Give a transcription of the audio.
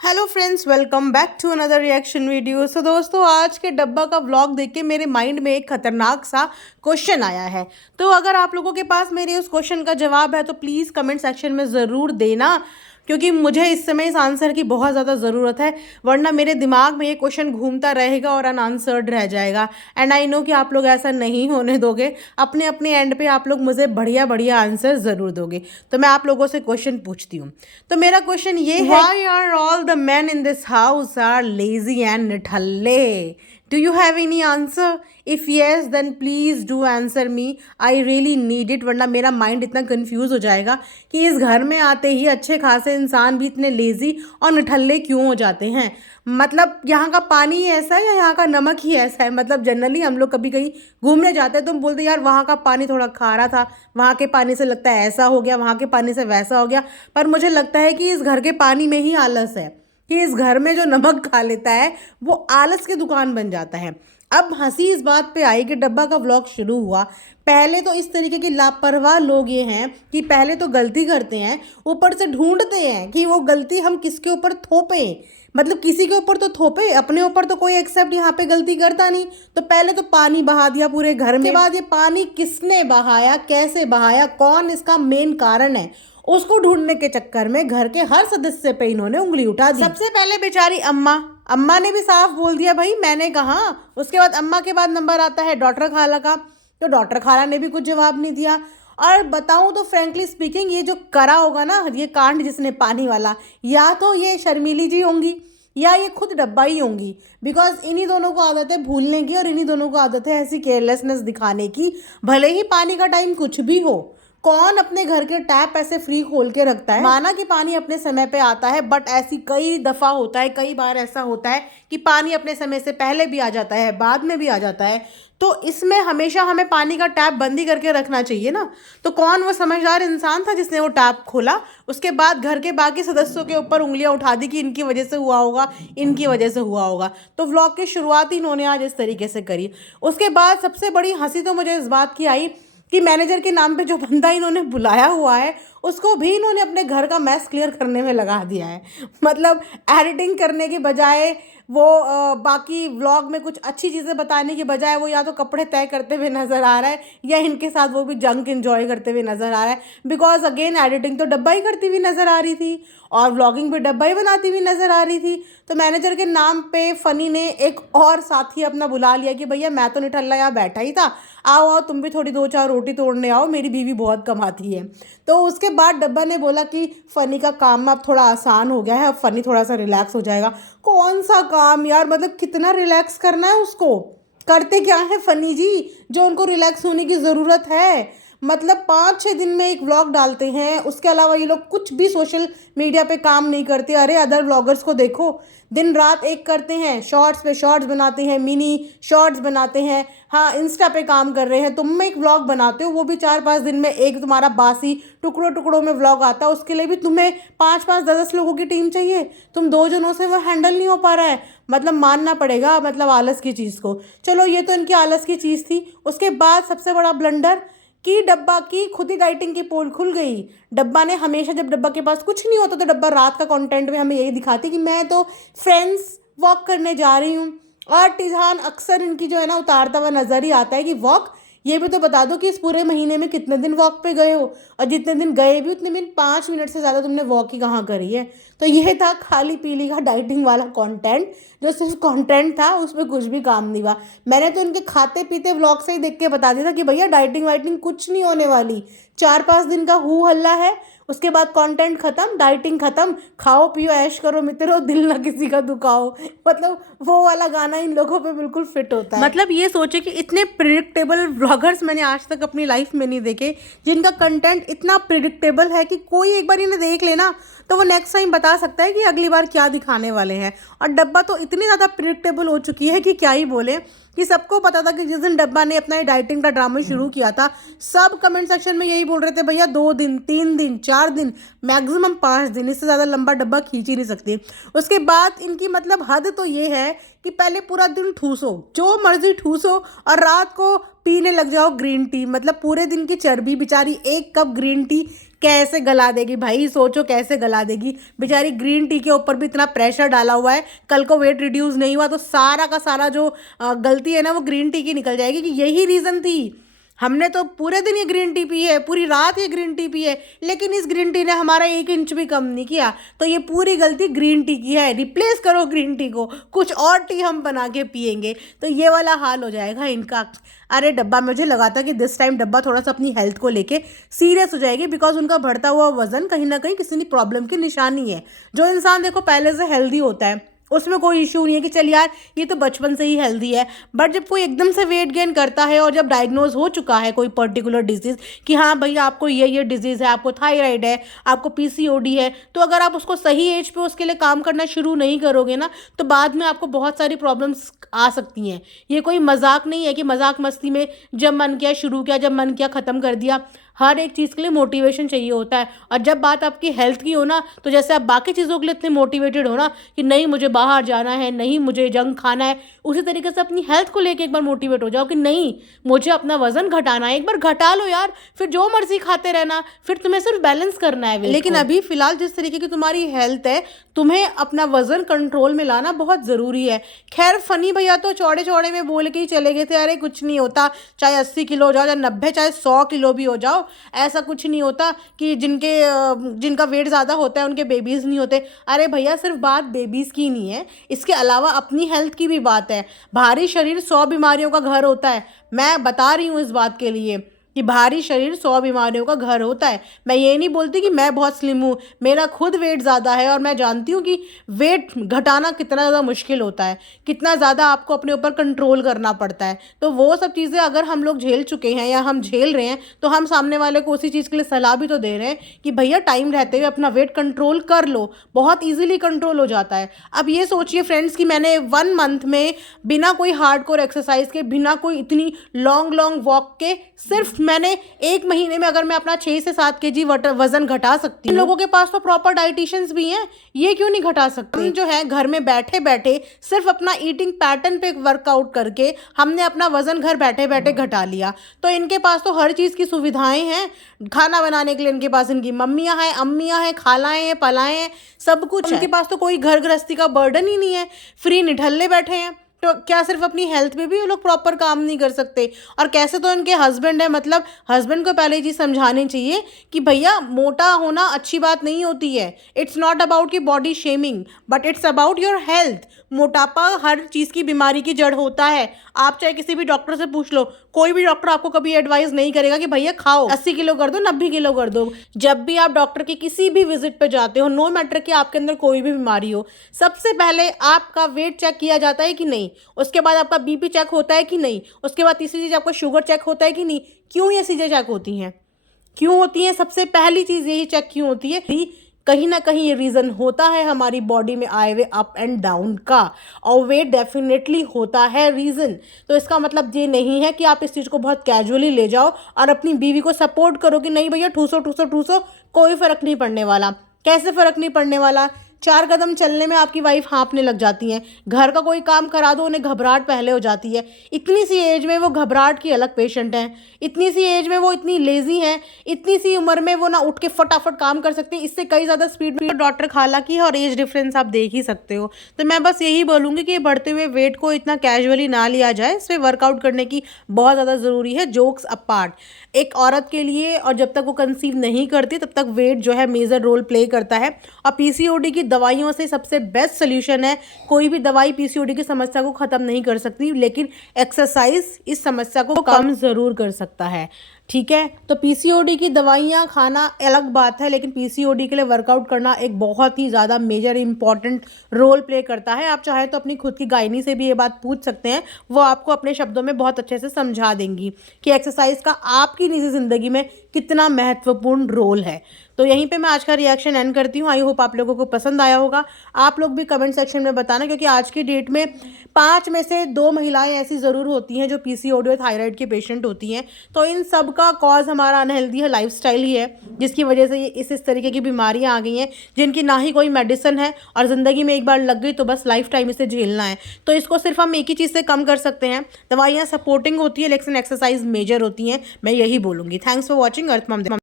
Hello friends, welcome back to another reaction video. So दोस्तों, आज के डब्बा का व्लॉग देख के मेरे माइंड में एक खतरनाक सा क्वेश्चन आया है। तो अगर आप लोगों के पास मेरे उस क्वेश्चन का जवाब है तो प्लीज़ कमेंट सेक्शन में ज़रूर देना, क्योंकि मुझे इस समय इस आंसर की बहुत ज़्यादा ज़रूरत है। वरना मेरे दिमाग में ये क्वेश्चन घूमता रहेगा और अनआंसर्ड रह जाएगा। एंड आई नो कि आप लोग ऐसा नहीं होने दोगे। अपने अपने एंड पे आप लोग मुझे बढ़िया बढ़िया आंसर ज़रूर दोगे। तो मैं आप लोगों से क्वेश्चन पूछती हूँ। तो मेरा क्वेश्चन ये है, why are all the men in this house are lazy and nithalle? Do you have any answer? If yes, then please do answer me. I really need it, वरना मेरा माइंड इतना confuse हो जाएगा कि इस घर में आते ही अच्छे खासे इंसान भी इतने लेजी और निठल्ले क्यों हो जाते हैं। मतलब यहाँ का पानी ही ऐसा है या यहाँ का नमक ही ऐसा है? मतलब जनरली हम लोग कभी कहीं घूमने जाते हैं तो हम बोलते हैं यार वहाँ का पानी थोड़ा खारा था, वहाँ के पानी से लगता है ऐसा हो गया, वहाँ के पानी से वैसा हो गया। पर मुझे लगता है कि इस घर के पानी में ही आलस है, कि इस घर में जो नमक खा लेता है वो आलस की दुकान बन जाता है। अब हंसी इस बात पे आई कि डब्बा का व्लॉग शुरू हुआ, पहले तो इस तरीके के लापरवाह लोग ये हैं कि पहले तो गलती करते हैं, ऊपर से ढूंढते हैं कि वो गलती हम किसके ऊपर थोपें। मतलब किसी के ऊपर तो थोपे, अपने ऊपर तो कोई एक्सेप्ट यहाँ पे गलती करता नहीं। तो पहले तो पानी बहा दिया पूरे घर में। के बाद ये पानी किसने बहाया, कैसे बहाया, कौन इसका मेन कारण है, उसको ढूंढने के चक्कर में घर के हर सदस्य पे इन्होंने उंगली उठा दी। सबसे पहले बेचारी अम्मा ने भी साफ बोल दिया भाई मैंने कहा। उसके बाद अम्मा के बाद नंबर आता है डॉक्टर खाला का, तो डॉक्टर खाला ने भी कुछ जवाब नहीं दिया। और बताऊं तो फ्रेंकली स्पीकिंग, ये जो करा होगा ना ये कांड जिसने पानी वाला, या तो ये शर्मीली जी होंगी या ये खुद डब्बा ही होंगी। बिकॉज इन्हीं दोनों को आदत है भूलने की और इन्हीं दोनों को आदत है ऐसी केयरलेसनेस दिखाने की। भले ही पानी का टाइम कुछ भी हो, कौन अपने घर के टैप ऐसे फ्री खोल के रखता है? माना कि पानी अपने समय पे आता है, बट ऐसी कई दफ़ा होता है, कई बार ऐसा होता है कि पानी अपने समय से पहले भी आ जाता है, बाद में भी आ जाता है। तो इसमें हमेशा हमें पानी का टैप बंद ही करके रखना चाहिए ना। तो कौन वो समझदार इंसान था जिसने वो टैप खोला, उसके बाद घर के बाकी सदस्यों के ऊपर उंगलियां उठा दी कि इनकी वजह से हुआ होगा, इनकी वजह से हुआ होगा। तो व्लॉग की शुरुआत ही इन्होंने आज इस तरीके से करी। उसके बाद सबसे बड़ी हंसी तो मुझे इस बात की आई कि मैनेजर के नाम पे जो बंदा इन्होंने बुलाया हुआ है उसको भी इन्होंने अपने घर का मैस क्लियर करने में लगा दिया है। मतलब एडिटिंग करने के बजाय वो बाकी व्लॉग में कुछ अच्छी चीज़ें बताने के बजाय वो या तो कपड़े तय करते हुए नज़र आ रहा है या इनके साथ वो भी जंक एंजॉय करते हुए नज़र आ रहा है। बिकॉज अगेन एडिटिंग तो डब्बा ही करती हुई नज़र आ रही थी और व्लॉगिंग भी डब्बा ही बनाती हुई नज़र आ रही थी। तो मैनेजर के नाम पे फ़नी ने एक और साथी अपना बुला लिया कि भैया मैं तो निठल्ला यहाँ बैठा ही था, आओ आओ तुम भी थोड़ी 2-4 रोटी तोड़ने आओ, मेरी बीवी बहुत कमाती है। तो उसके बाद डब्बा ने बोला कि फ़नी का काम अब थोड़ा आसान हो गया है, अब फ़नी थोड़ा सा रिलैक्स हो जाएगा। कौन सा काम यार, मतलब कितना रिलैक्स करना है उसको? करते क्या है फ़नी जी जो उनको रिलैक्स होने की ज़रूरत है? मतलब 5-6 दिन में एक व्लॉग डालते हैं, उसके अलावा ये लोग कुछ भी सोशल मीडिया पे काम नहीं करते। अरे अदर व्लॉगर्स को देखो, दिन रात एक करते हैं, शॉर्ट्स पे शॉर्ट्स बनाते हैं, मिनी शॉर्ट्स बनाते हैं, हाँ इंस्टा पे काम कर रहे हैं। तुम एक व्लॉग बनाते हो वो भी 4-5 दिन में, एक तुम्हारा बासी टुकड़ों टुकड़ों में व्लॉग आता है, उसके लिए भी तुम्हें 5-5 10-10 लोगों की टीम चाहिए। तुम 2 जनों से वो हैंडल नहीं हो पा रहा है। मतलब मानना पड़ेगा, मतलब आलस की चीज़ को। चलो ये तो इनकी आलस की चीज़ थी। उसके बाद सबसे बड़ा ब्लंडर कि डब्बा की खुद ही डाइटिंग की पोल खुल गई। डब्बा ने हमेशा, जब डब्बा के पास कुछ नहीं होता तो डब्बा रात का कंटेंट में हमें यही दिखाती कि मैं तो फ्रेंड्स वॉक करने जा रही हूँ। और टिजान अक्सर इनकी जो है ना उतारता हुआ नज़र ही आता है कि वॉक, ये भी तो बता दो कि इस पूरे महीने में कितने दिन वॉक पे गए हो, और जितने दिन गए भी उतने दिन 5 मिनट से ज़्यादा तुमने वॉक ही कहाँ करी है। तो ये था खाली पीली का डाइटिंग वाला कंटेंट, जो सिर्फ कंटेंट था, उसमें कुछ भी काम नहीं हुआ। मैंने तो इनके खाते पीते व्लॉग से ही देख के बता दिया था कि भैया डाइटिंग वाइटिंग कुछ नहीं होने वाली, 4-5 दिन का हु हल्ला है, उसके बाद कंटेंट खत्म, डाइटिंग खत्म, खाओ पियो ऐश करो मित्रों, दिल ना किसी का दुखाओ। मतलब वो वाला गाना इन लोगों पे बिल्कुल फिट होता है। मतलब ये सोचे कि इतने प्रिडिक्टेबल व्लॉगर्स मैंने आज तक अपनी लाइफ में नहीं देखे, जिनका कंटेंट इतना प्रिडिक्टेबल है कि कोई एक बार इन्हें देख लेना तो वो नेक्स्ट टाइम बता सकता है कि अगली बार क्या दिखाने वाले हैं। और डब्बा तो इतनी ज़्यादा प्रिडिक्टेबल हो चुकी है कि क्या ही बोले, कि सबको पता था कि जिस दिन डब्बा ने अपना डाइटिंग का ड्रामा शुरू किया था, सब कमेंट सेक्शन में यही बोल रहे थे भैया 2 दिन 3 दिन 4 दिन मैक्सिमम 5 दिन, इससे ज़्यादा लंबा डब्बा खींच ही नहीं सकती। उसके बाद इनकी मतलब हद तो ये है कि पहले पूरा दिन ठूसो, जो मर्जी ठूसो, और रात को पीने लग जाओ ग्रीन टी। मतलब पूरे दिन की चर्बी बेचारी 1 कप ग्रीन टी कैसे गला देगी भाई, सोचो कैसे गला देगी बेचारी। ग्रीन टी के ऊपर भी इतना प्रेशर डाला हुआ है, कल को वेट रिड्यूस नहीं हुआ तो सारा का सारा जो गलती है ना वो ग्रीन टी की निकल जाएगी कि यही रीज़न थी। हमने तो पूरे दिन ये ग्रीन टी पी है, पूरी रात ये ग्रीन टी पी है, लेकिन इस ग्रीन टी ने हमारा 1 इंच भी कम नहीं किया। तो ये पूरी गलती ग्रीन टी की है। रिप्लेस करो ग्रीन टी को, कुछ और टी हम बना के पियेंगे, तो ये वाला हाल हो जाएगा इनका। अरे डब्बा, मुझे लगा था कि दिस टाइम डब्बा थोड़ा सा अपनी हेल्थ को लेके सीरियस हो जाएगी, बिकॉज उनका बढ़ता हुआ वजन कहीं ना कहीं किसी न प्रॉब्लम की निशानी है। जो इंसान देखो पहले से हेल्दी होता है उसमें कोई इशू नहीं है कि चल यार ये तो बचपन से ही हेल्दी है, बट जब कोई एकदम से वेट गेन करता है और जब डायग्नोज हो चुका है कोई पर्टिकुलर डिजीज़ कि हाँ भैया आपको ये डिजीज़ है, आपको थायराइड है, आपको पीसीओडी है, तो अगर आप उसको सही एज पे उसके लिए काम करना शुरू नहीं करोगे ना तो बाद में आपको बहुत सारी प्रॉब्लम्स आ सकती हैं। ये कोई मजाक नहीं है कि मजाक मस्ती में जब मन किया शुरू किया, जब मन किया ख़त्म कर दिया। हर एक चीज़ के लिए मोटिवेशन चाहिए होता है, और जब बात आपकी हेल्थ की हो ना तो जैसे आप बाकी चीज़ों के लिए इतने मोटिवेटेड हो ना कि नहीं मुझे बाहर जाना है, नहीं मुझे जंक खाना है, उसी तरीके से अपनी हेल्थ को लेके एक बार मोटिवेट हो जाओ कि नहीं मुझे अपना वजन घटाना है। एक बार घटा लो यार, फिर जो मर्जी खाते रहना, फिर तुम्हें सिर्फ बैलेंस करना है। लेकिन अभी फिलहाल जिस तरीके की तुम्हारी हेल्थ है, तुम्हें अपना वजन कंट्रोल में लाना बहुत ज़रूरी है। खैर फनी भैया तो चौड़े चौड़े में बोल के ही चले गए थे, अरे कुछ नहीं होता, चाहे 80 किलो हो जाओ, चाहे 90, चाहे 100 किलो भी हो जाओ, ऐसा कुछ नहीं होता कि जिनका वेट ज़्यादा होता है उनके बेबीज़ नहीं होते। अरे भैया सिर्फ बात बेबीज़ की नहीं है, इसके अलावा अपनी हेल्थ की भी बात है। भारी शरीर 100 बीमारियों का घर होता है। मैं बता रही हूँ इस बात के लिए कि भारी शरीर 100 बीमारियों का घर होता है। मैं ये नहीं बोलती कि मैं बहुत स्लिम हूँ, मेरा खुद वेट ज़्यादा है और मैं जानती हूँ कि वेट घटाना कितना ज़्यादा मुश्किल होता है, कितना ज़्यादा आपको अपने ऊपर कंट्रोल करना पड़ता है। तो वो सब चीज़ें अगर हम लोग झेल चुके हैं या हम झेल रहे हैं तो हम सामने वाले को उसी चीज़ के लिए सलाह भी तो दे रहे हैं कि भैया टाइम रहते हुए अपना वेट कंट्रोल कर लो, बहुत ईजिली कंट्रोल हो जाता है। अब ये सोचिए फ्रेंड्स कि मैंने 1 मंथ में बिना कोई हार्डकोर एक्सरसाइज के, बिना कोई इतनी लॉन्ग वॉक के, सिर्फ मैंने 1 महीने में अगर मैं अपना 6 से 7 केजी वजन घटा सकती हूँ। लोगों के पास तो प्रॉपर डाइटिशियंस भी हैं, ये क्यों नहीं घटा सकते? हम जो है घर में बैठे बैठे सिर्फ अपना ईटिंग पैटर्न पे वर्कआउट करके हमने अपना वजन घर बैठे बैठे घटा लिया। तो इनके पास तो हर चीज़ की सुविधाएं हैं, खाना बनाने के लिए इनके पास इनकी मम्मियाँ हैं, अम्मियाँ हैं, खालाएँ हैं, पलाएँ हैं, सब कुछ है। इनके पास तो कोई घर गृहस्थी का बर्डन ही नहीं है, फ्री निठल्ले बैठे हैं। तो क्या सिर्फ अपनी हेल्थ पे भी ये लोग प्रॉपर काम नहीं कर सकते? और कैसे तो इनके हस्बैंड है, मतलब हस्बैंड को पहले ये चीज़ समझानी चाहिए कि भैया मोटा होना अच्छी बात नहीं होती है। इट्स नॉट अबाउट की body shaming, but it's about your health. मोटापा हर चीज़ की बीमारी की जड़ होता है। आप चाहे किसी भी डॉक्टर से पूछ लो, कोई भी डॉक्टर आपको कभी एडवाइस नहीं करेगा कि भैया खाओ 80 किलो कर दो, 90 किलो कर दो। जब भी आप डॉक्टर की किसी भी विजिट पे जाते हो, नो मैटर कि आपके अंदर कोई भी बीमारी हो, सबसे पहले आपका वेट चेक किया जाता है कि नहीं, उसके बाद आपका बीपी चेक होता है कि नहीं, उसके बाद तीसरी चीज़ आपका शुगर चेक होता है कि नहीं। क्यों ये चीज़ें चेक होती हैं? क्यों होती हैं? सबसे पहली चीज़ यही चेक क्यों होती है? कहीं ना कहीं ये रीज़न होता है हमारी बॉडी में आए हुए अप एंड डाउन का, और वेट डेफिनेटली होता है रीज़न। तो इसका मतलब ये नहीं है कि आप इस चीज़ को बहुत कैजुअली ले जाओ और अपनी बीवी को सपोर्ट करो कि नहीं भैया ठूसो ठूसो ठूसो, कोई फ़र्क नहीं पड़ने वाला। कैसे फ़र्क नहीं पड़ने वाला? 4 कदम चलने में आपकी वाइफ हाँफने लग जाती हैं, घर का कोई काम करा दो उन्हें घबराहट पहले हो जाती है। इतनी सी एज में वो घबराहट की अलग पेशेंट हैं, इतनी सी एज में वो इतनी लेज़ी हैं, इतनी सी उम्र में वो ना उठ के फटाफट काम कर सकते हैं, इससे कई ज़्यादा स्पीड में डॉक्टर खाला की है, और एज डिफरेंस आप देख ही सकते हो। तो मैं बस यही बोलूँगी कि बढ़ते हुए वेट को इतना कैजुअली ना लिया जाए, इस पर वर्कआउट करने की बहुत ज़्यादा ज़रूरी है। जोक्स अपार्ट, एक औरत के लिए और जब तक वो कंसीव नहीं करती तब तक वेट जो है मेजर रोल प्ले करता है, और पीसीओडी की दवाइयों से सबसे बेस्ट सोल्यूशन है। कोई भी दवाई पीसीओडी की समस्या को ख़त्म नहीं कर सकती, लेकिन एक्सरसाइज इस समस्या को कम ज़रूर कर सकता है। ठीक है, तो पीसीओडी की दवाइयाँ खाना अलग बात है, लेकिन पीसीओडी के लिए वर्कआउट करना एक बहुत ही ज़्यादा मेजर इंपॉर्टेंट रोल प्ले करता है। आप चाहे तो अपनी खुद की गायनी से भी ये बात पूछ सकते हैं, वो आपको अपने शब्दों में बहुत अच्छे से समझा देंगी कि एक्सरसाइज का आपकी निजी ज़िंदगी में कितना महत्वपूर्ण रोल है। तो यहीं पे मैं आज का रिएक्शन एंड करती हूँ। आई होप आप लोगों को पसंद आया होगा। आप लोग भी कमेंट सेक्शन में बताना, क्योंकि आज की डेट में 5 में से 2 महिलाएं ऐसी ज़रूर होती हैं जो पीसीओडी और थायराइड की पेशेंट होती हैं। तो इन सब का कॉज हमारा अनहेल्दी है, लाइफस्टाइल ही है, जिसकी वजह से ये इस तरीके की बीमारियां आ गई हैं जिनकी ना ही कोई मेडिसिन है, और ज़िंदगी में एक बार लग गई तो बस लाइफ टाइम इसे झेलना है। तो इसको सिर्फ हम एक ही चीज़ से कम कर सकते हैं। दवाइयाँ सपोर्टिंग होती है लेकिन एक्सरसाइज मेजर होती हैं, मैं यही बोलूँगी। Thanks for watching earth mom.